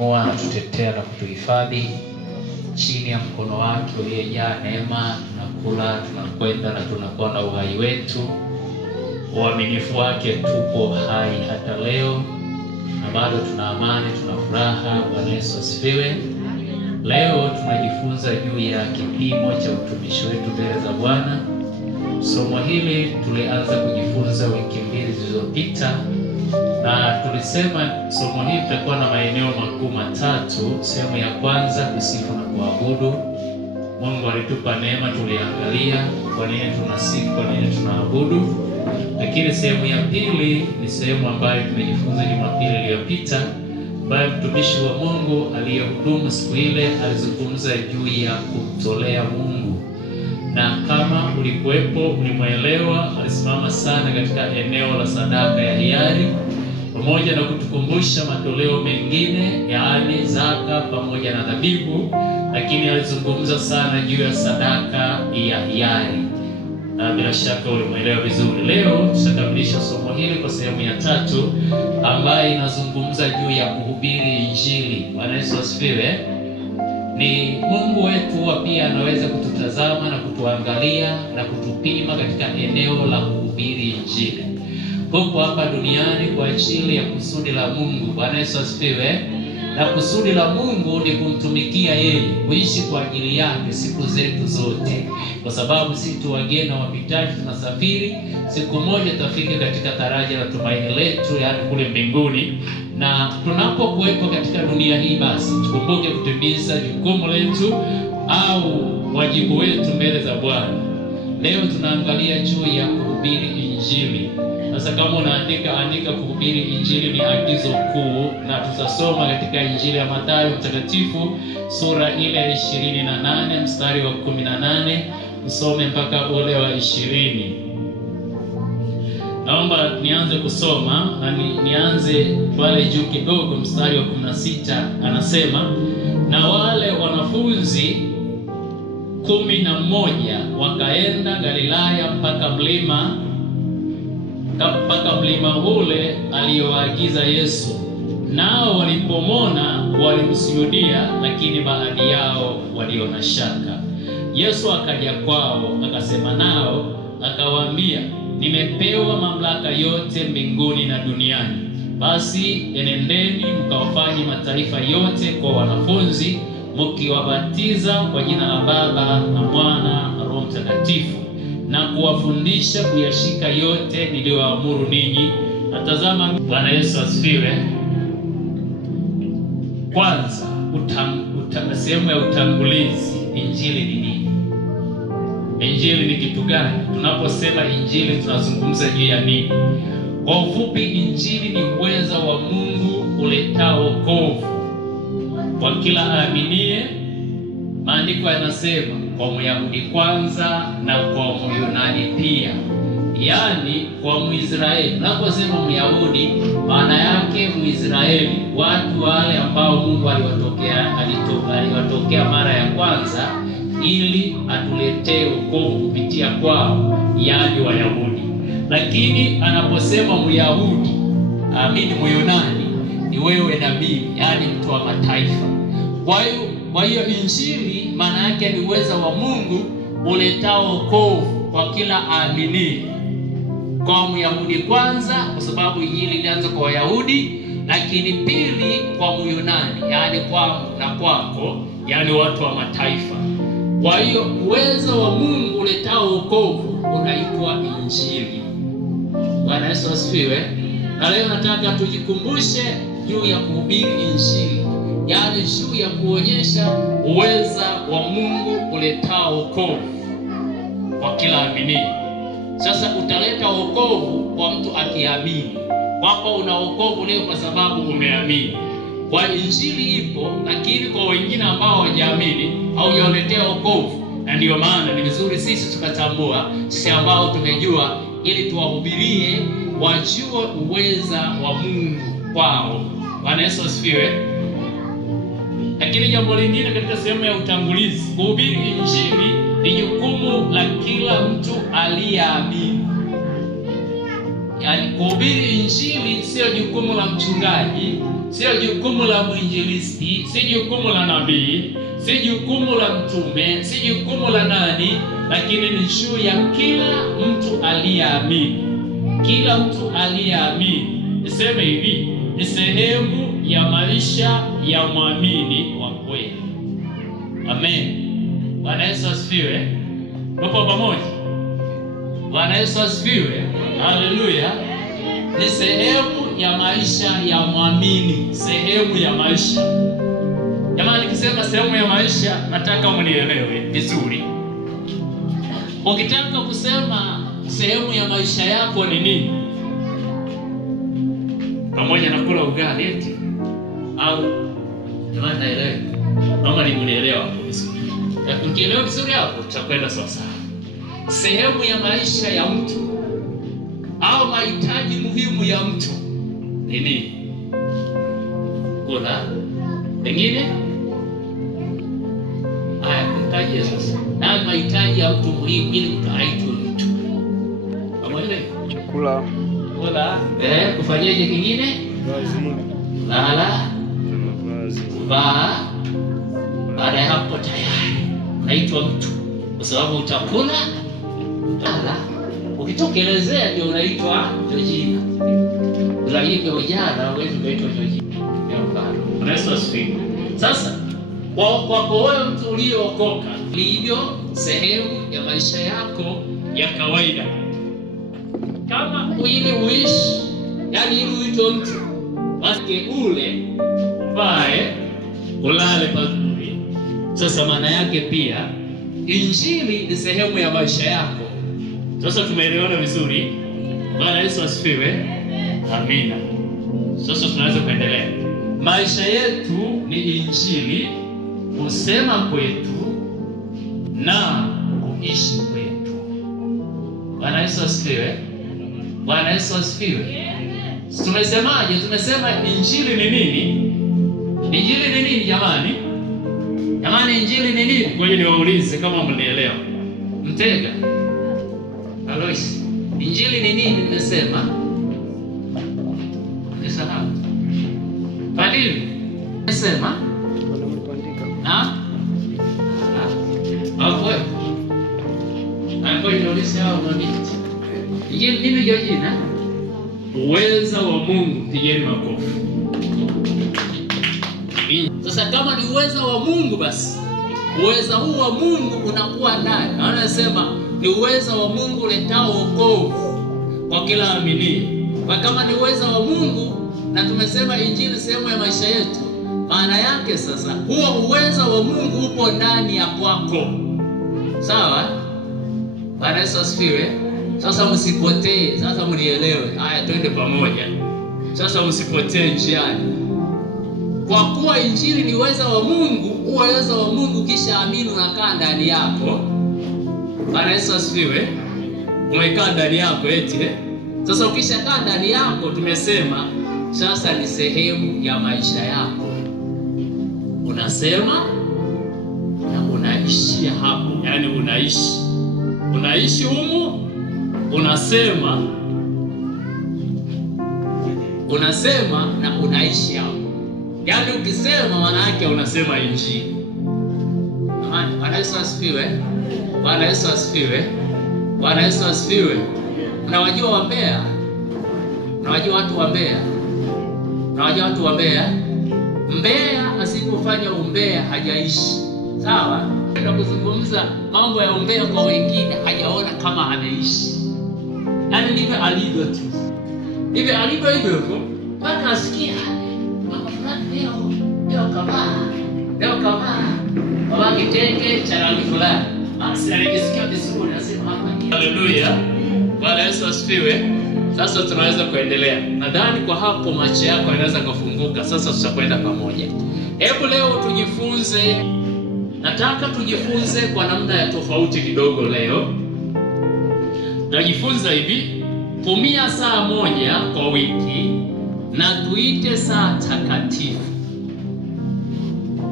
Anatutetea na kutuhifadhi chini ya mkono wake uliyejaa neema. Tunakula, tunakwenda na tunakuwa na uhai wetu. Uaminifu wake tupo hai hata leo, na bado tuna amani, tuna furaha. Bwana Yesu asifiwe. Leo tunajifunza juu ya kipimo cha utumishi wetu mbele za Bwana. Somo hili tulianza kujifunza wiki mbili zilizopita, na tulisema somo hili tutakuwa na maeneo makuu matatu. Sehemu ya kwanza, kusifu na kuabudu. Mungu alitupa neema, tuliangalia kwa nini tunasifu, kwa nini tunaabudu. Lakini sehemu ya pili ni sehemu ambayo tumejifunza Jumapili iliyopita, ambayo mtumishi wa Mungu aliyehudumu siku ile alizungumza juu ya kumtolea Mungu. Na kama ulikuwepo, ulimuelewa, alisimama sana katika eneo la sadaka ya hiari, pamoja na kutukumbusha matoleo mengine, yaani zaka pamoja na dhabihu. Lakini alizungumza sana juu ya sadaka ya hiari, na bila shaka ulimuelewa vizuri. Leo tutakamilisha somo hili kwa sehemu ya tatu, ambayo inazungumza juu ya kuhubiri Injili. Bwana Yesu asifiwe. Ni Mungu wetu pia anaweza kututazama na kutuangalia na kutupima katika eneo la kuhubiri Injili. Tupo hapa duniani kwa ajili ya kusudi la Mungu. Bwana Yesu asifiwe. Na kusudi la Mungu ni kumtumikia yeye, kuishi kwa ajili yake siku zetu zote, kwa sababu si tu wageni na wapitaji, tunasafiri. Siku moja tutafika katika daraja la tumaini letu, yaani kule mbinguni. Na tunapokuwepo katika dunia hii, basi tukumbuke kutimiza jukumu letu au wajibu wetu mbele za Bwana. Leo tunaangalia juu ya kuhubiri Injili. Sasa kama andika kuhubiri Injili ni agizo kuu, na tutasoma katika Injili ya Mathayo mtakatifu sura ile ya 28 mstari wa 18, usome mpaka ule wa 20. Naomba nianze kusoma na nianze pale juu kidogo, mstari wa 16. Anasema, na wale wanafunzi 11 wakaenda Galilaya mpaka mlima ule aliyowaagiza Yesu. Nao walipomwona walimsujudia, lakini baadhi yao waliona shaka. Yesu akaja kwao, akasema nao, akawaambia, nimepewa mamlaka yote mbinguni na duniani. Basi enendeni mkawafanye mataifa yote kwa wanafunzi, mkiwabatiza kwa jina la Baba na Mwana na Roho Mtakatifu, na kuwafundisha kuyashika yote niliyoamuru ninyi. Natazama. Bwana Yesu asifiwe. Kwanza, sehemu ya utangulizi. Injili ni nini? Injili ni kitu gani? Tunaposema Injili tunazungumza juu ya nini? Kwa ufupi, Injili ni uweza wa Mungu uletao wokovu kwa kila aaminie. Maandiko yanasema kwa Myahudi kwanza na kwa Myunani pia, yaani kwa Mwisraeli. Tunaposema Myahudi, maana yake Mwisraeli, watu wale ambao Mungu aliwatokea mara ya kwanza ili atuletee wokovu kupitia kwao, yaani Wayahudi. Lakini anaposema Myahudi, Myunani, ni wewe na mimi, yaani mtu wa mataifa. Kwa hiyo Injili maana yake ni uweza wa Mungu uletao wokovu kwa kila aamini. Kwa Myahudi kwanza, kwa sababu Injili ilianza kwa Wayahudi, lakini pili kwa Myunani, yaani kwangu na kwako, yaani watu wa mataifa. Kwa hiyo uweza wa Mungu uletao wokovu unaitwa Injili. Bwana Yesu asifiwe. Na leo nataka tujikumbushe juu ya kuhubiri Injili, yaani juu ya kuonyesha uweza wa Mungu uletao wokovu kwa kila aamini. Sasa utaleta wokovu kwa mtu akiamini. Kwako una wokovu leo kwa sababu umeamini. Kwa Injili ipo, lakini kwa wengine ambao hawajaamini haujawaletea wokovu. Na ndio maana ni vizuri sisi tukatambua, sisi ambao tumejua, ili tuwahubirie wajue uweza wa Mungu kwao. Bwana Yesu asifiwe. Lakini jambo lingine katika sehemu ya utangulizi, kuhubiri Injili ni jukumu la kila mtu aliyeamini. Yaani kuhubiri Injili sio jukumu la mchungaji, sio jukumu la mwinjilisti, si jukumu la nabii, si jukumu la mtume, si jukumu la nani, lakini ni juu ya kila mtu aliyeamini. Kila mtu aliyeamini. Niseme hivi, ni sehemu ya maisha ya muamini wa kweli. Amen. Bwana Yesu asifiwe. Wapo pamoja? Bwana Yesu asifiwe. Haleluya. Ni sehemu ya maisha ya muamini, sehemu ya maisha. Jamani, nikisema sehemu ya maisha nataka mnielewe vizuri. Ukitaka kusema sehemu ya maisha yako ni nini? Pamoja na kula ugali eti au jamani naelewa. Kama nimeelewa vizuri. Ukielewa vizuri hapo tutakwenda sawa. Sehemu ya maisha ya mtu au mahitaji muhimu ya mtu ni nini? Kula. Pengine mtajie sasa. Na mahitaji ya mtu muhimu ili kuitwa mtu. Pamoja chakula. Kula. Kufanyaje kingine? Lala. Vaa. Baada ya hapo tayari unaitwa mtu. Kwa sababu utakula, lala. Ukitokelezea ndio unaitwa Georgina. Lakini kwa jana wewe unaitwa Georgina. Yesu asifiwe. Sasa kwa wewe mtu uliyookoka, ndivyo sehemu ya maisha yako ya kawaida. Kama ili uishi, yani ili uitwe mtu, basi ule uvae, ulale pazuri. Sasa maana yake pia injili ni sehemu ya maisha yako. Sasa tumeelewana vizuri? Bwana Yesu asifiwe. Amina. Sasa tunaweza kuendelea. Maisha yetu ni injili, kusema kwetu na kuishi kwetu. Bwana Yesu asifiwe. Bwana Yesu asifiwe. Tumesemaje? Tumesema injili ni nini? Injili ni nini jamani? Jamani, injili ni nini? Kwa hiyo niwaulize kama mnielewa. Mtega. Alois. Injili ni nini nimesema? Nisahau. Padili. Nimesema? Na? Hapo. Hapo inauliza hao mabiti. Injili nini Georgina? Uweza wa Mungu, pigeni makofi. Sasa kama ni uweza wa Mungu, basi uweza huu wa Mungu unakuwa ndani. Anasema ni uweza wa Mungu uletao wokovu kwa kila amini. Kwa kama ni uweza wa Mungu na tumesema injili sehemu ya maisha yetu, maana yake sasa huo uweza wa Mungu upo ndani ya kwako. Sawa? Bwana Yesu asifiwe. Sasa msipotee, sasa mnielewe. Haya, twende pamoja. Sasa msipotee njiani. Kwa kuwa injili ni uweza wa Mungu, uweza wa Mungu kisha amini unakaa ndani yako. Bwana Yesu asifiwe. Umekaa ndani yako eti. Sasa ukishakaa ndani yako tumesema sasa ni sehemu ya maisha yako. Unasema na unaishia hapo. Yaani unaishi. Unaishi humu, unasema na unaishi hapo. Yaani ukisema maana yake unasema injili. Bwana Yesu asifiwe. Bwana Yesu asifiwe. Bwana Yesu asifiwe. Unawajua wambea? Unawajua watu wambea? Unawajua watu wambea? Mbea asipofanya umbea hajaishi. Sawa? Ndio kuzungumza mambo ya umbea kwa wengine hajaona kama ameishi. Yaani ndivyo alivyo tu. Ndivyo alivyo hivyo mpaka asikia mama fulani leo kama baba kitenge cha rangi fulani. Basi alijisikia vizuri anasema hapa. Haleluya. Bwana Yesu asifiwe. Sasa tunaweza kuendelea. Nadhani kwa hapo macho yako yanaweza kufunguka. Sasa tutakwenda pamoja. Hebu leo tujifunze. Nataka tujifunze kwa namna ya tofauti kidogo leo. Tunajifunza hivi, tumia saa moja kwa wiki na tuite saa takatifu.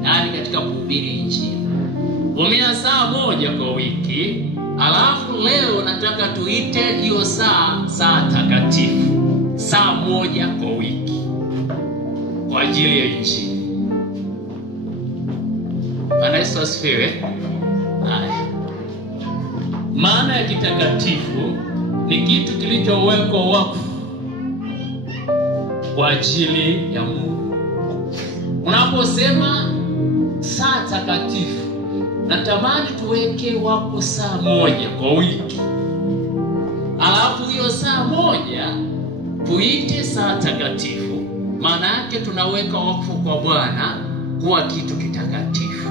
Yaani katika kuhubiri injili. Tumia saa moja kwa wiki, alafu leo nataka tuite hiyo saa takatifu. Saa moja kwa wiki. kwa ajili ya Injili. Bwana Yesu asifiwe. Maana ya kitakatifu ni kitu kilichowekwa wakfu kwa ajili ya Mungu. Unaposema saa takatifu, natamani tuweke wakfu saa moja kwa wiki. Alafu hiyo saa moja tuite saa takatifu. Maana yake tunaweka wakfu kwa Bwana kuwa kitu kitakatifu.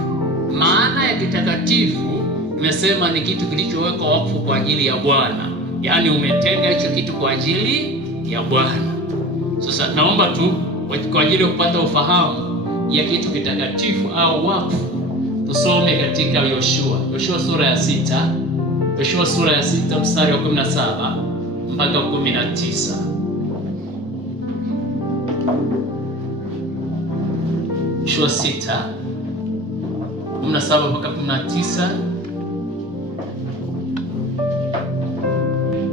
Maana ya kitakatifu nimesema ni kitu kilichowekwa wakfu kwa ajili ya Bwana. Yaani umetenga hicho kitu kwa ajili ya Bwana. Sasa naomba tu kwa ajili ya kupata ufahamu ya kitu kitakatifu au wakfu, tusome katika Yoshua sura ya 6. Yoshua sura ya 6 mstari wa 17 mpaka 19. Yoshua 6 17 mpaka 19.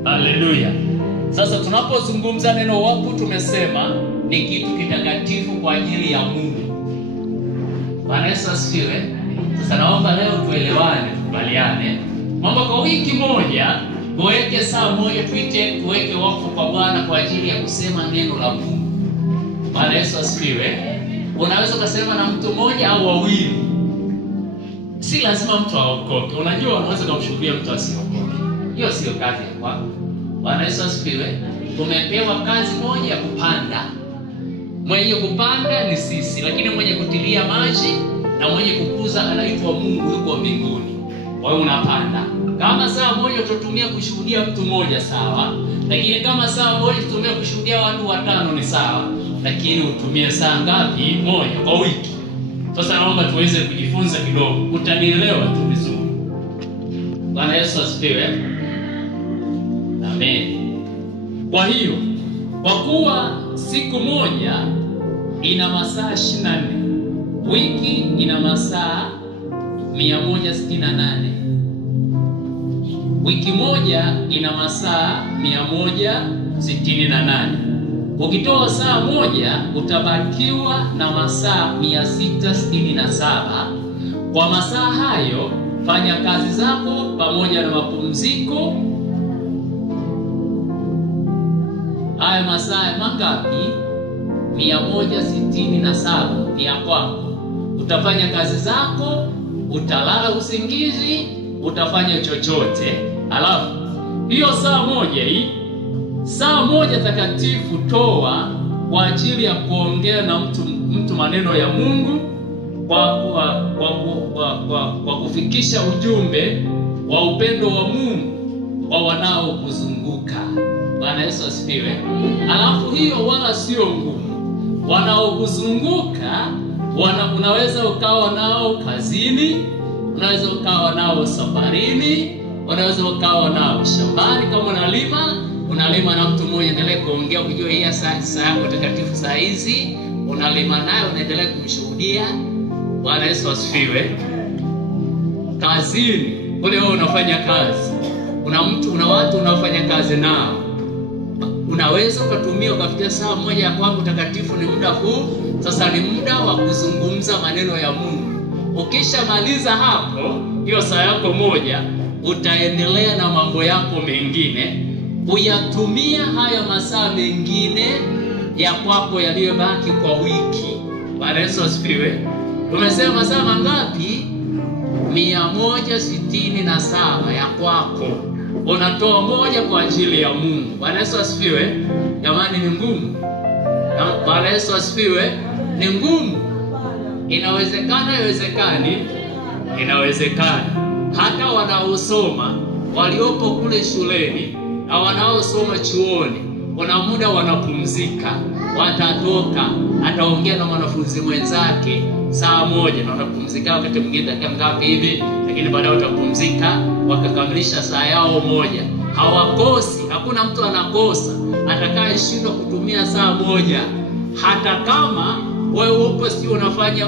Haleluya. Sasa tunapozungumza neno wakfu tumesema ni kitu kitakatifu kwa ajili ya Mungu. Bwana Yesu asifiwe. Sasa naomba leo tuelewane, tukubaliane. Mambo kwa wiki moja tuweke saa moja tuweke wakfu kwa Bwana kwa ajili ya kusema neno la Mungu. Bwana Yesu asifiwe. Unaweza kusema na mtu mmoja au wawili. Si lazima mtu aokoke. Unajua unaweza kumshuhudia mtu asiokoke. Hiyo sio kazi ya kwako. Bwana Yesu asifiwe. Tumepewa kazi moja ya kupanda. Mwenye kupanda ni sisi, lakini mwenye kutilia maji na mwenye kukuza anaitwa Mungu yuko mbinguni. Kwa hiyo unapanda. Kama saa moja tutumia kushuhudia mtu mmoja sawa, lakini kama saa moja tutumia kushuhudia watu 5 ni sawa, lakini utumie saa ngapi? Moja kwa wiki. Sasa naomba tuweze kujifunza kidogo. Utanielewa tu vizuri. Bwana Yesu asifiwe. Amen. Kwa hiyo, kwa kuwa siku moja ina masaa 24, wiki ina masaa 168. Wiki moja ina masaa 168. Ukitoa saa moja utabakiwa na masaa 667. Kwa masaa hayo fanya kazi zako pamoja na mapumziko. Haya masaa mangapi? 167 ni ya kwako. Utafanya kazi zako, utalala usingizi, utafanya chochote. Alafu hiyo saa moja takatifu toa kwa ajili ya kuongea na mtu maneno ya Mungu, kwa kufikisha ujumbe wa upendo wa Mungu kwa wanaokuzunguka. Bwana Yesu asifiwe. Alafu hiyo wala sio ngumu. Wanaokuzunguka unaweza ukawa nao kazini, unaweza ukawa nao safarini, unaweza ukawa nao shambani kama unalima na mtu mmoja endelee kuongea kujua hii saa yako takatifu saa hizi, unalima naye unaendelea kumshuhudia. Bwana Yesu asifiwe. Kazini, kule wewe unafanya kazi. Una watu unaofanya kazi nao. Unaweza ukafikia saa moja kwako takatifu ni muda huu. Sasa ni muda wa kuzungumza maneno ya Mungu. Ukishamaliza hapo, hiyo saa yako moja, utaendelea na mambo yako mengine, uyatumia haya masaa mengine ya kwako yaliyobaki kwa wiki. Bwana Yesu asifiwe. Tumesema masaa mangapi? 167 ya kwako. Unatoa moja kwa ajili ya Mungu. Bwana Yesu asifiwe. Jamani ni ngumu. Bwana Yesu asifiwe. Ni ngumu. Inawezekana, iwezekani? Inawezekana. Hata wanaosoma waliopo kule shuleni na wanaosoma chuoni, kuna muda wanapumzika. Watatoka, ataongea na mwanafunzi mwenzake saa moja na wanapumzika wakati mwingine dakika ngapi hivi, lakini baadaye watapumzika wakakamilisha saa yao moja. Hawakosi, hakuna mtu anakosa atakayeshindwa kutumia saa moja. Hata kama wewe upo si unamfanyia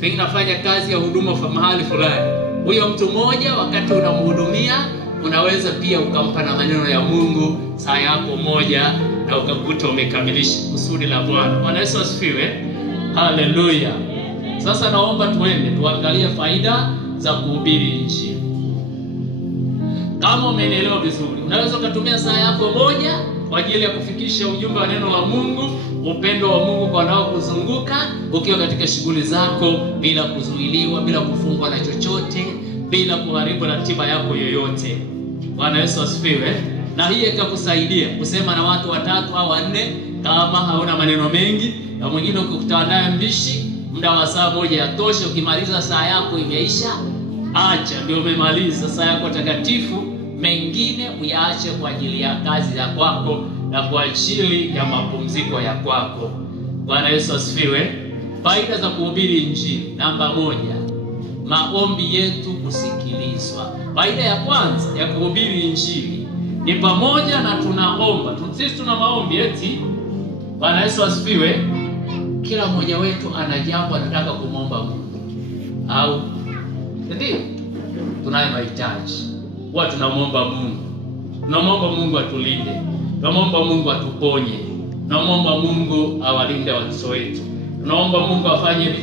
pengine unafanya kazi ya huduma mahali fulani, huyo mtu mmoja wakati unamhudumia unaweza pia ukampa na maneno ya Mungu saa yako moja na ukakuta umekamilisha kusudi la Bwana. Bwana Yesu asifiwe. Haleluya. Sasa naomba tuangalie faida za kuhubiri Injili. Kama umenielewa vizuri, unaweza kutumia saa yako moja kwa ajili ya kufikisha ujumbe wa neno la Mungu, upendo wa Mungu kwa wanaokuzunguka, ukiwa katika shughuli zako bila kuzuiliwa, bila kufungwa na chochote, bila kuharibu ratiba yako yoyote. Bwana Yesu asifiwe. Na hii itakusaidia kusema na watu 3 au 4 kama hauna maneno mengi, na mwingine ukikutana naye mbishi, muda wa saa moja yatosha. Ukimaliza saa yako imeisha, acha, ndio umemaliza saa yako takatifu. Mengine uyaache kwa ajili ya kazi ya kwako na kwa ajili ya mapumziko ya kwako. Bwana Yesu asifiwe. Faida za kuhubiri Injili. Namba 1, maombi yetu kusikilizwa. Faida ya kwanza ya kuhubiri Injili ni pamoja na tunaomba. Sisi tuna maombi eti. Bwana Yesu asifiwe. Kila mmoja wetu ana jambo anataka kumwomba Mungu. Au ndio tunayo mahitaji. Watu tunamwomba Mungu. Tunamwomba Mungu atulinde. Tunamwomba Mungu atuponye. Tunamwomba Mungu awalinde watoto wetu. Tunaomba Mungu afanye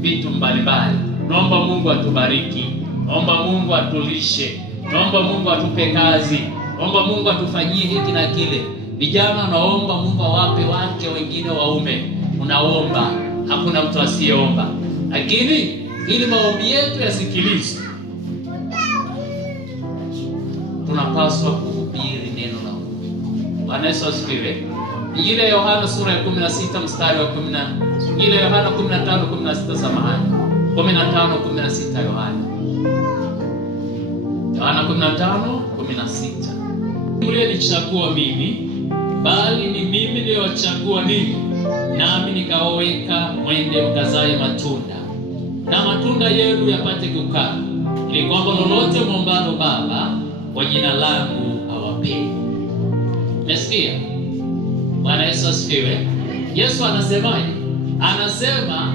vitu mbalimbali. Tunaomba Mungu atubariki. Tunaomba Mungu atulishe. Tunaomba Mungu atupe kazi. Tunaomba Mungu atufanyie hiki na kile. Vijana naomba Mungu awape wake wengine waume. Unaomba, hakuna mtu asiyeomba. Lakini ili maombi yetu yasikilizwe, tunapaswa kuhubiri neno la Mungu. Bwana Yesu asifiwe. Injili ya Yohana sura ya 16 mstari wa 10. Injili ya Yohana 15:16 samahani. 15:16 Yohana 15:16. Mlinichagua mimi, bali ni mimi niliyowachagua ninyi, nami nikawaweka mwende mkazae matunda, na matunda yenu yapate kukaa, ili kwamba lolote mwombalo Baba kwa jina langu awapeni. Umesikia? Bwana Yesu asifiwe. Yesu anasemaje? Anasema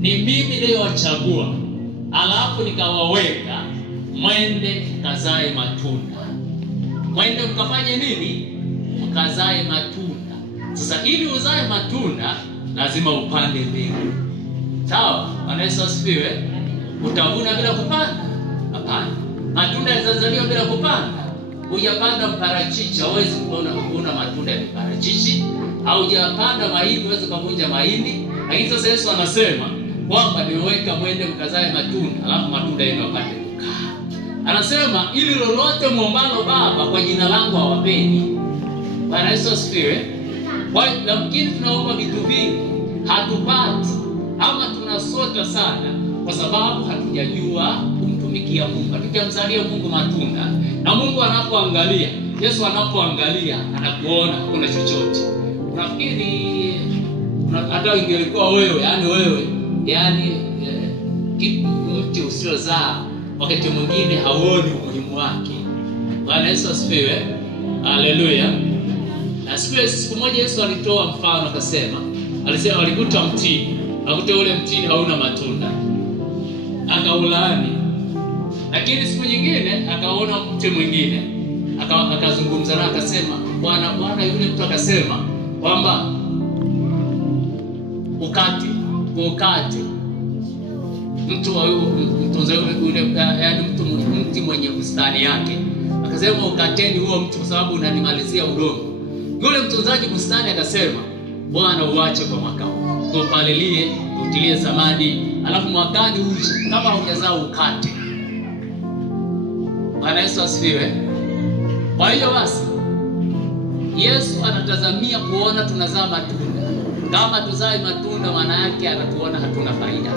ni mimi niliyowachagua, alafu nikawaweka mwende mkazae matunda. Mwende mkafanye nini? Mkazae matunda. Sasa ili uzae matunda lazima upande mbegu. Sawa? Bwana Yesu asifiwe. Utavuna bila kupanda? Hapana. Matunda yazaliwa bila kupanda. Hujapanda mparachichi, hauwezi kuona matunda ya mparachichi. Au hujapanda mahindi, huwezi kuvunja mahindi. Lakini sasa Yesu anasema kwamba niweka mwende mkazae matunda, alafu matunda yenu yapate kukaa. Anasema ili lolote mwombalo Baba kwa jina langu awapeni. Bwana Yesu asifiwe. Kwa hiyo lakini tunaomba vitu vingi, hatupati, ama tunasota sana kwa sababu hatujajua kumtumikia Mungu. Hatujamzalia Mungu matunda. Na Mungu anapoangalia, Yesu anapoangalia, anakuona kuna chochote. Unafikiri hata ingelikuwa wewe, yani mti usiozaa wakati mwingine hauoni umuhimu wake. Bwana Yesu asifiwe. Haleluya. Na siku moja Yesu alitoa mfano akasema, alisema alikuta mtini, akakuta ule mtini hauna matunda, akaulaani. Lakini siku nyingine akaona mti mwingine, akazungumza naye akasema, Bwana yule mtu akasema kwamba ukate mtu wa mtunza yule, yani mti mwenye bustani yake, akasema ukateni huo mti kwa sababu unanimalizia udongo. Yule mtunzaji bustani akasema, Bwana uache kwa mwaka huu, upalilie, utilie samadi, alafu mwakani uje, kama hujazaa ukate. Bwana Yesu asifiwe. Kwa hiyo basi Yesu anatazamia kuona tunazaa matunda. Kama tuzae matunda, maana yake anatuona hatuna faida.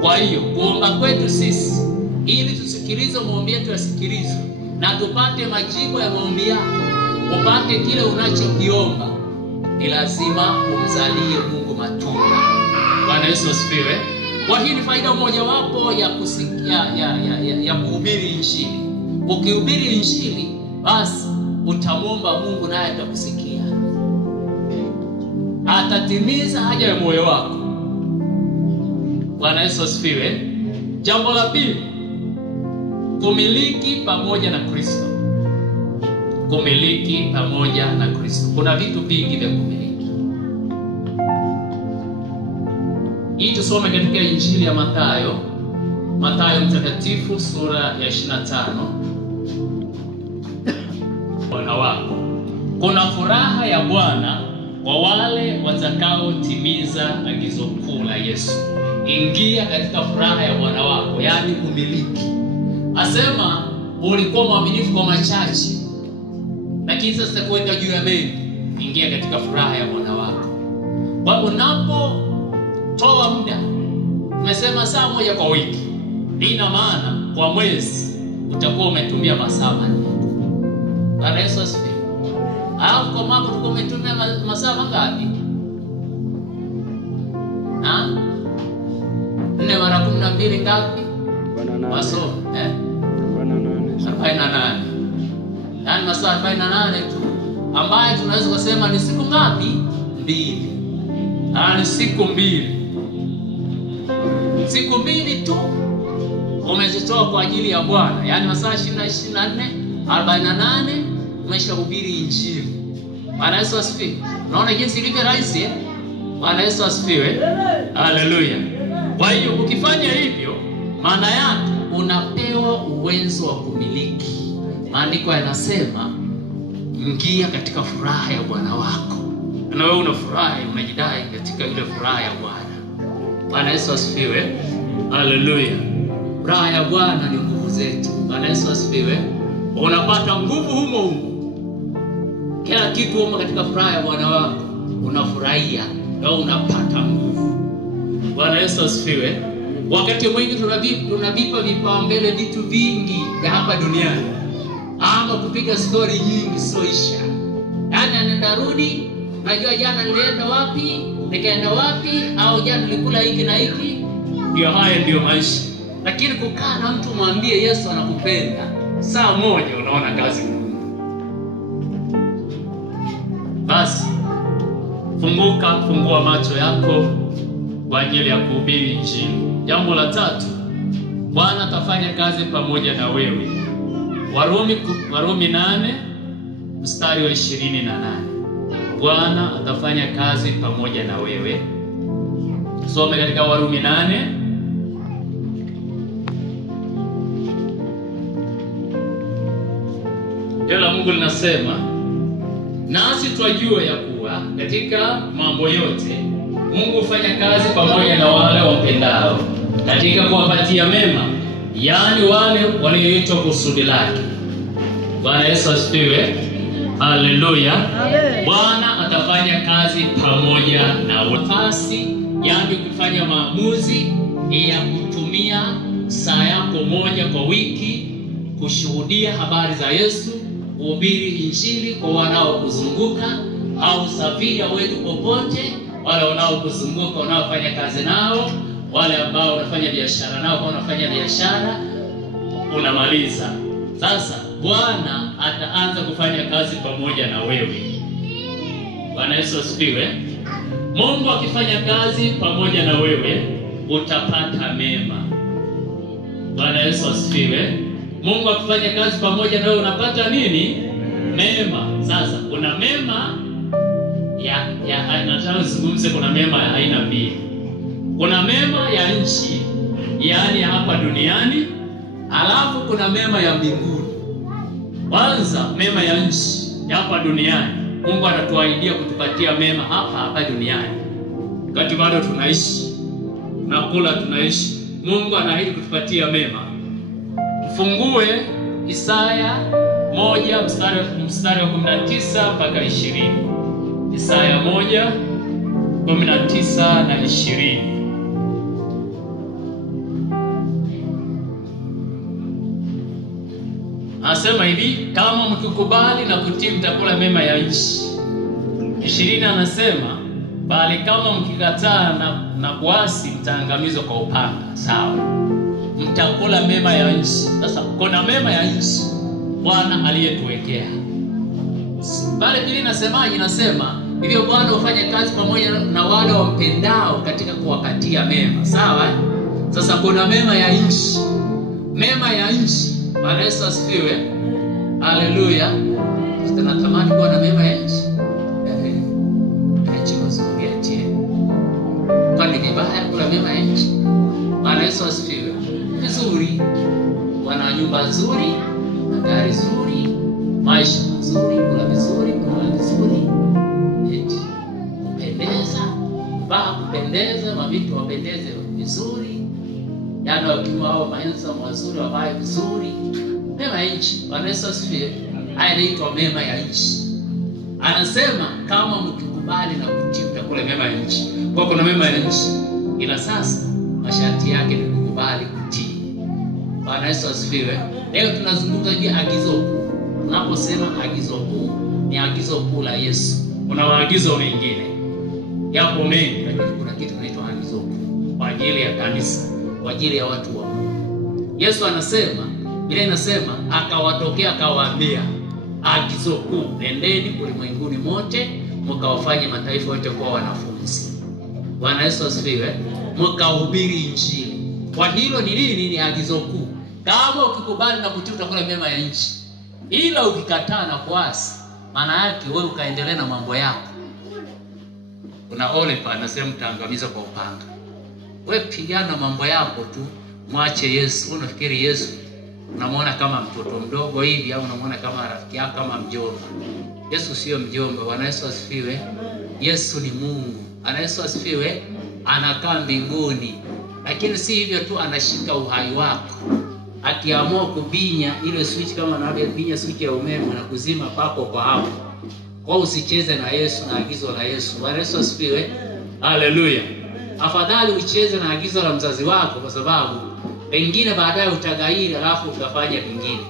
Kwa hiyo kuomba kwetu sisi ili tusikilize maombi yetu yasikilizwe na tupate majibu ya maombi yako, upate kile unachokiomba, ni lazima umzalie Mungu matunda. Bwana Yesu asifiwe. Kwa hii ni faida moja wapo ya kusikia ya kuhubiri Injili. Ukihubiri Injili, basi utamwomba Mungu naye atakusikia. Atatimiza haja ya moyo wako. Bwana Yesu asifiwe. Jambo la pili, kumiliki pamoja na Kristo. kumiliki pamoja na Kristo. Kuna vitu vingi vya kumiliki. Hii tusome katika Injili ya Mathayo mtakatifu sura ya 25. Bwana wako. Kuna furaha ya Bwana kwa wale watakaotimiza agizo kuu la Yesu. Ingia katika furaha ya Bwana wako, yani kumiliki. Asema ulikuwa mwaminifu kwa machache, lakini sasa kuweka juu ya mengi. Ingia katika furaha ya Bwana wako. Kwa unapotoa muda, tumesema saa moja kwa wiki, ina maana kwa mwezi utakuwa umetumia masaa 4. Bwana Yesu asifiwe. Alafu kwa mwaka utakuwa umetumia masaa mangapi? 4 mara 12 ngapi? Masomo 48. Yaani masaa 48 tu, ambayo tunaweza kusema ni siku ngapi? 2. Ni siku 2. Siku 2 tu umezitoa kwa ajili ya Bwana. Yaani masaa 24, 48 umeshahubiri Injili. Bwana Yesu asifiwe. Unaona jinsi ilivyo rahisi? Bwana Yesu asifiwe. Haleluya. Kwa hiyo ukifanya hivyo, maana yake unapewa uwezo wa kumiliki. Maandiko yanasema ingia katika furaha ya Bwana wako. Na wewe unafurahi, unajidai katika ile furaha ya Bwana. Bwana Yesu asifiwe. Haleluya. Furaha ya Bwana ni nguvu zetu. Bwana Yesu asifiwe. Unapata nguvu humo. Kila kitu humo katika furaha ya Bwana wako. Unafurahia na unapata nguvu. Bwana Yesu asifiwe. Wakati mwingi tunavipa vipaumbele vitu vingi vya hapa duniani, ama kupiga story nyingi soisha. Yaani anaenda rudi, najua jana nilienda wapi, nikaenda wapi, au jana nilikula hiki na hiki. Ndio haya ndio maisha. Lakini kukaa na mtu mwambie Yesu anakupenda, saa moja unaona kazi ngumu. Basi fungua macho yako kwa ajili ya kuhubiri Injili. Jambo la 3, Bwana atafanya kazi pamoja na wewe. Warumi 8 mstari wa 28. Bwana atafanya kazi pamoja na wewe. Tusome katika Warumi 8. Neno la Mungu linasema, nasi twajua ya kuwa katika mambo yote Mungu hufanya kazi pamoja na wale wampendao, katika kuwapatia mema, yaani wale walioitwa kusudi lake. Bwana Yesu asifiwe. Haleluya. Bwana atafanya kazi pamoja na nafasi, yaani kufanya maamuzi ya kutumia saa yako moja kwa wiki kushuhudia habari za Yesu, kuhubiri Injili kwa wanaokuzunguka, au safiri wetu popote, wale wanaokuzunguka wanaofanya kazi nao, wale ambao unafanya biashara nao, unafanya biashara unamaliza. Sasa Bwana ataanza kufanya kazi pamoja na wewe. Bwana Yesu asifiwe. Mungu akifanya kazi pamoja na wewe utapata mema. Bwana Yesu asifiwe. Mungu akifanya kazi pamoja na wewe unapata nini? Mema. Sasa kuna mema nataka nizungumze, kuna mema ya aina 2. Kuna mema ya nchi, yaani hapa duniani, alafu kuna mema ya mbinguni. Kwanza mema ya nchi ya hapa duniani, Mungu anatuahidia kutupatia mema hapa duniani. Wakati bado tunaishi, tunakula, tunaishi, Mungu anaahidi kutupatia mema. Tufungue Isaya 1 mstari wa 19 mpaka 20. Isaya 1:19 na 20. Anasema hivi, kama mkikubali na kutii mtakula mema ya nchi. 20 anasema, bali kama mkikataa na kuasi mtaangamizwa kwa upanga. Sawa, mtakula mema ya nchi. Sasa kuna mema ya nchi Bwana aliyetuwekea. Bali Biblia inasemaje? Inasema hivyo Bwana hufanya kazi pamoja na wale wampendao katika kuwapatia mema. Sawa? Sasa kuna mema ya nchi. Mema ya nchi. Bwana Yesu asifiwe. Haleluya. tunatamani kuwa na mema ya nchi. Nchi mazuri eti. Kwani ni vibaya kula mema ya nchi? Bwana Yesu asifiwe. Vizuri. Wana nyumba nzuri, gari nzuri, maisha mazuri, kula vizuri, kula vizuri. Eti kupendeza, vaa kupendeza, mavitu wapendeze vizuri. Yaani wakiwa hao maenza mazuri wavae vizuri. Mema ya nchi. Bwana Yesu asifiwe. Haya inaitwa mema ya nchi. Anasema kama mkikubali na kutii mtakula mema ya nchi. Kwa kuna mema ya nchi. Ila sasa masharti yake ni kukubali kutii. Bwana Yesu asifiwe. Leo tunazungumza juu agizo kuu. Tunaposema agizo kuu, ni agizo kuu la Yesu. Kuna maagizo mengine. Yapo mengi, lakini kuna kitu kinaitwa agizo kuu kwa ajili ya kanisa, kwa ajili ya watu wa Mungu. Yesu anasema, Biblia inasema akawatokea akawaambia agizo kuu, nendeni ulimwenguni mote mkawafanye mataifa yote kuwa wanafunzi. Bwana Yesu asifiwe. Mkahubiri injili. Kwa hilo ni nini? Ni agizo kuu. Kama ukikubali na kutii utakula mema ya nchi. Ila ukikataa na kuasi, maana yake wewe ukaendelea na mambo yako. Kuna ole pa anasema mtaangamiza kwa upanga. Wewe pigana mambo yako tu, mwache Yesu. Unafikiri Yesu unamwona kama mtoto mdogo hivi au unamwona kama rafiki yako, kama mjomba? Yesu sio mjomba. Bwana Yesu asifiwe. Yesu ni Mungu. Ana Yesu asifiwe. Anakaa mbinguni. Lakini si hivyo tu, anashika uhai wako. Akiamua kubinya ile switch, kama anavyobinya switch ya umeme na kuzima papo kwa hapo. Kwa usicheze na Yesu na agizo la Yesu. Bwana Yesu asifiwe. Haleluya. Afadhali ucheze na agizo la mzazi wako, kwa sababu pengine baadaye utagairi alafu ukafanya vingine.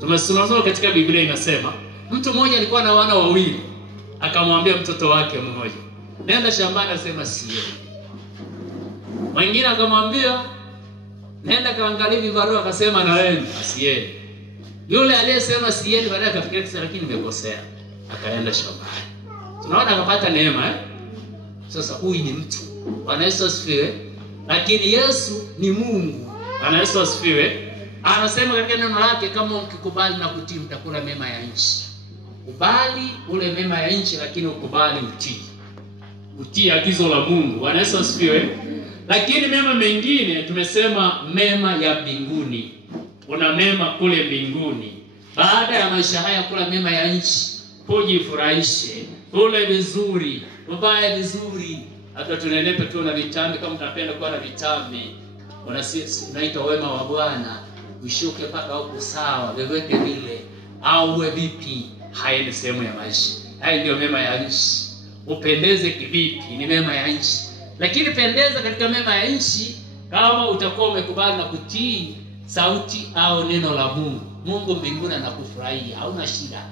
Tumesoma katika Biblia inasema, mtu mmoja alikuwa na wana wawili. Akamwambia mtoto wake mmoja, nenda shambani, asema siendi. Mwingine akamwambia, nenda kaangalia vibarua, akasema naenda, siendi. Yule aliyesema siendi baadaye akafikiria lakini nimekosea, akaenda shambani. Tunaona akapata neema. Sasa huyu ni mtu. Bwana Yesu asifiwe. Lakini Yesu ni Mungu. Bwana Yesu asifiwe. Anasema katika neno lake, kama mkikubali na kutii mtakula mema ya nchi. Kubali ule mema ya nchi, lakini ukubali utii. Utii agizo la Mungu. Bwana Yesu asifiwe. Lakini mema mengine tumesema mema ya mbinguni. Kuna mema kule mbinguni. Baada ya maisha haya kula mema ya nchi, kujifurahishe, ule vizuri, uvae vizuri. Hata tunenepe tu na vitambi, kama unapenda kuwa na vitambi. Unaitwa wema wa Bwana. Ushuke paka huko sawa, vyovyote vile. Au uwe vipi, haya ni sehemu ya maisha. Haya ndio mema ya nchi. Upendeze kivipi, ni mema ya nchi. Lakini pendeza katika mema ya nchi kama utakuwa umekubali na kutii sauti au neno la Mungu. Mungu mbinguni anakufurahia, hauna shida.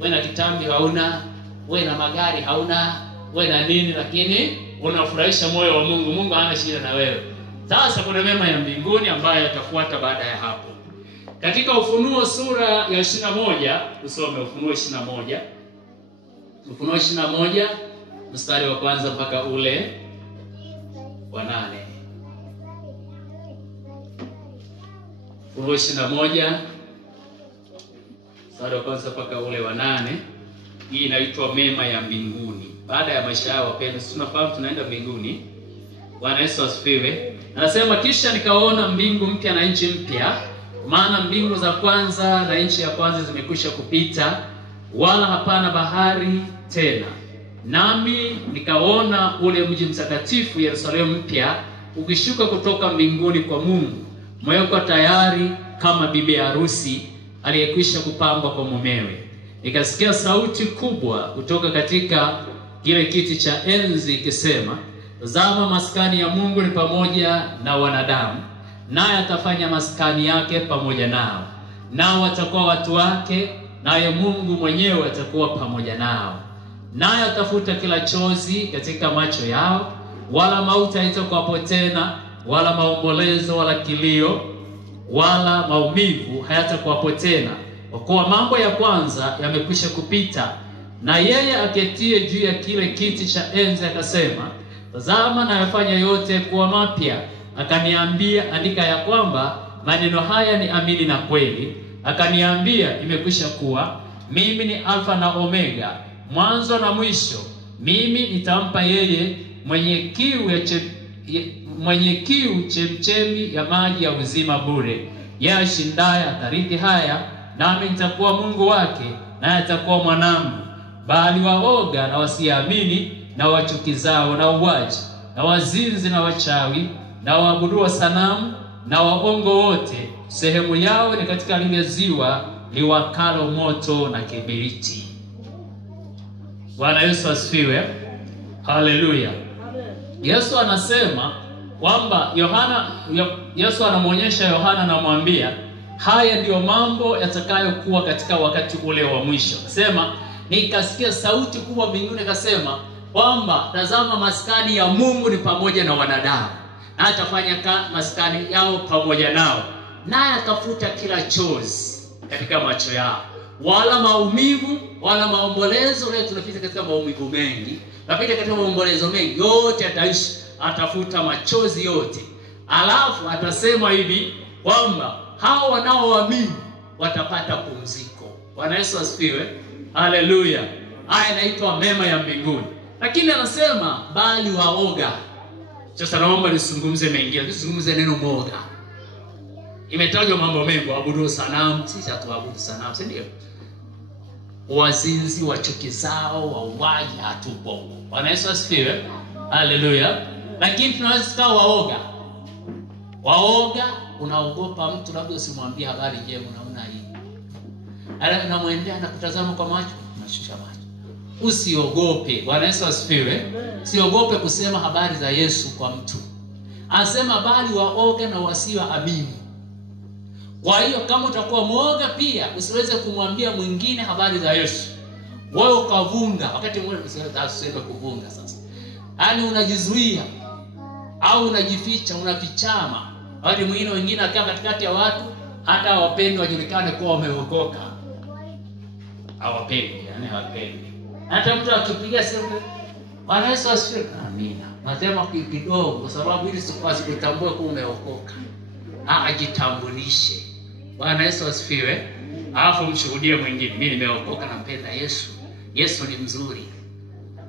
Wewe na kitambi hauna, wewe na magari hauna, wewe na nini, lakini unafurahisha moyo wa Mungu. Mungu hana shida na wewe. Sasa kuna mema ya mbinguni ambayo yatafuata baada ya hapo. Katika Ufunuo sura ya 21, tusome Ufunuo 21. Ufunuo 21 mstari wa kwanza mpaka ule wa 8. Ufunuo 21 mstari wa kwanza mpaka ule wa 8. Hii inaitwa mema ya mbinguni. Baada ya maisha yao wapendwa, tunafahamu tunaenda mbinguni. Bwana Yesu asifiwe. Anasema, kisha nikaona mbingu mpya na nchi mpya, maana mbingu za kwanza na nchi ya kwanza zimekwisha kupita, wala hapana bahari tena. Nami nikaona ule mji mtakatifu Yerusalemu mpya ukishuka kutoka mbinguni kwa Mungu, umewekwa tayari kama bibi harusi aliyekwisha kupambwa kwa mumewe. Nikasikia sauti kubwa kutoka katika kile kiti cha enzi ikisema, tazama, maskani ya Mungu ni pamoja na wanadamu, naye atafanya maskani yake pamoja nao, nao watakuwa watu wake, naye Mungu mwenyewe atakuwa pamoja nao. Naye atafuta kila chozi katika macho yao, wala mauti haitakuwapo tena, wala maombolezo, wala kilio, wala maumivu hayatakuwapo tena, kwa kuwa mambo ya kwanza yamekwisha kupita. Na yeye aketie juu ya kile kiti cha enzi akasema, tazama, nayafanya yote kuwa mapya. Akaniambia, andika ya kwamba maneno haya ni amini na kweli. Akaniambia, imekwisha kuwa. mimi ni Alfa na Omega, mwanzo na mwisho. Mimi nitampa yeye mwenye kiu chemchemi ya maji ya uzima bure. Yeye ashindaye atarithi haya, nami nitakuwa Mungu wake, naye atakuwa mwanangu. Bali waoga na wasiamini na wachukizao na uwaji na wazinzi na wachawi na waabudu sanamu na waongo wote, sehemu yao ni katika lile ziwa liwakalo moto na kiberiti. Bwana Yesu asifiwe. Haleluya. Yesu anasema kwamba Yesu anamuonyesha Yohana, anamwambia haya ndiyo mambo yatakayokuwa katika wakati ule wa mwisho. Sema, nikasikia sauti kubwa mbinguni kasema kwamba tazama, maskani ya Mungu ni pamoja na wanadamu, na atafanya maskani yao pamoja nao, naye atafuta kila chozi katika macho yao, wala maumivu wala maombolezo. Leo tunapita katika maumivu mengi, tunapita katika maombolezo mengi, yote ataishi, atafuta machozi yote. Alafu atasema hivi kwamba hao wanaoamini watapata pumziko. Bwana Yesu asifiwe. Haleluya. Haya inaitwa mema ya mbinguni. Lakini anasema bali waoga. Sasa naomba nisungumze mengine, nisungumze neno moga. Imetajwa mambo mengi, waabudu sanamu, sisi hatuabudu sanamu, si ndio? Wazinzi, wachukizao, wauaji, hatupo. Bwana Yesu asifiwe. Haleluya. Lakini tunaweza kuwa waoga. Waoga, unaogopa mtu, labda usimwambie habari njema, unaona hii. Alafu unamwendea na kutazama kwa macho, unashusha macho. Usiogope. Bwana Yesu asifiwe. Usiogope kusema habari za Yesu kwa mtu. Anasema bali waoga na wasioamini. Kwa hiyo kama utakuwa mwoga pia usiweze kumwambia mwingine habari za Yesu. Wewe ukavunga, wakati mwingine useme kuvunga sasa. Yaani unajizuia au unajificha, unafichama. Wakati mwingine wengine akaa katikati ya watu hata hawapendi wajulikane kwa wameokoka. Hawapendi, yani hawapendi. Hata mtu akipiga simu, Bwana Yesu asifiwe. Amina. Nasema kidogo kwa sababu ili sikutambue kwa umeokoka. Ajitambulishe. Bwana Yesu asifiwe. Alafu mshuhudie mwingine, mimi nimeokoka, nampenda Yesu. Yesu ni mzuri.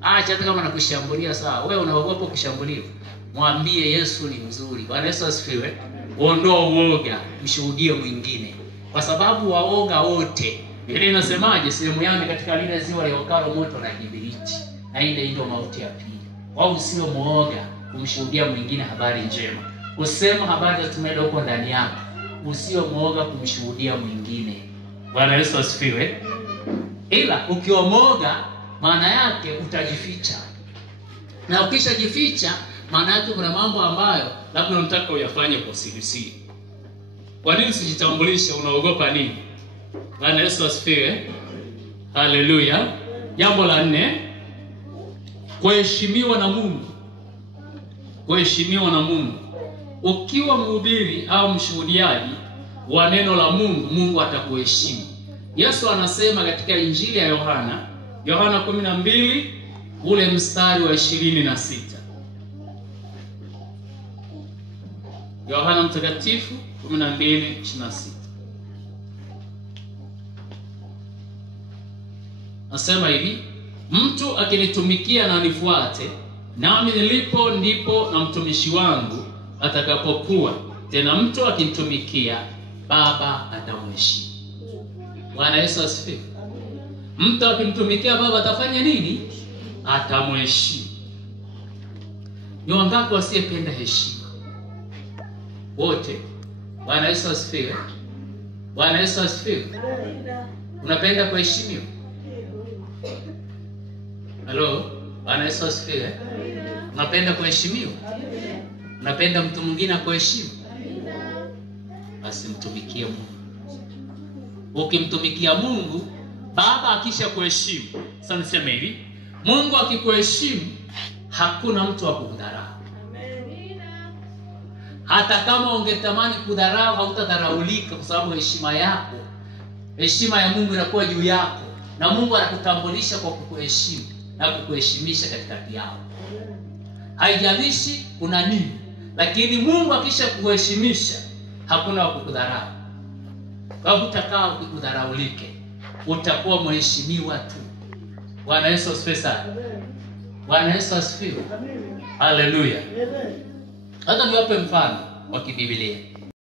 Acha kama nakushambulia sawa. Wewe unaogopa kushambuliwa. Mwambie Yesu ni mzuri. Bwana Yesu asifiwe. Ondoa uoga, mshuhudie mwingine. Kwa sababu waoga wote, Biblia inasemaje? Sehemu yao katika lile ziwa liwakalo moto na kiberiti. Na ile ndio mauti ya pili. Wao sio muoga kumshuhudia mwingine habari njema. Usema habari za tumaini huko ndani yako. Usio muoga kumshuhudia mwingine. Bwana Yesu asifiwe. Ila ukiwa muoga, maana yake utajificha. Na ukishajificha, maana yake kuna mambo ambayo labda unataka uyafanye kwa siri. Kwa nini usijitambulishe? Unaogopa nini? Bwana Yesu asifiwe. Haleluya. Jambo la 4, kuheshimiwa na Mungu. Kuheshimiwa na Mungu. Ukiwa mhubiri au mshuhudiaji wa neno la Mungu, Mungu atakuheshimu. Yesu anasema katika Injili ya Yohana 12 ule mstari wa 26. Yohana Mtakatifu 12:26. Nasema hivi, mtu akinitumikia na nifuate, nami nilipo ndipo na mtumishi wangu atakapokuwa. Tena mtu akinitumikia, Baba atamheshimu. Bwana Yesu asifiwe. Mtu akinitumikia, Baba atafanya nini? Atamheshimu. Ni wangapi wasiyependa heshima? Wote. Bwana Yesu asifiwe. Bwana Yesu asifiwe. Unapenda kuheshimiwa? Halo? Bwana Yesu asifiwe. Unapenda kuheshimiwa? Unapenda mtu mwingine akuheshimu? Basi mtumikie Mungu. Ukimtumikia Mungu, Baba akisha kuheshimu. Sasa niseme hivi, Mungu akikuheshimu, hakuna mtu wa kudharau. Hata kama ungetamani kudharau, hautadharaulika kwa sababu heshima yako, heshima ya Mungu inakuwa juu yako, na Mungu anakutambulisha kwa kukuheshimu na kukuheshimisha katikati yao. Haijalishi kuna nini, lakini Mungu akisha kuheshimisha, hakuna wa kukudharau. Kwa hutakaa ukudharaulike. utakuwa mheshimiwa tu. Bwana Yesu asifiwe sana. Bwana Yesu asifiwe. Haleluya. Hata niwape mfano wa kibiblia.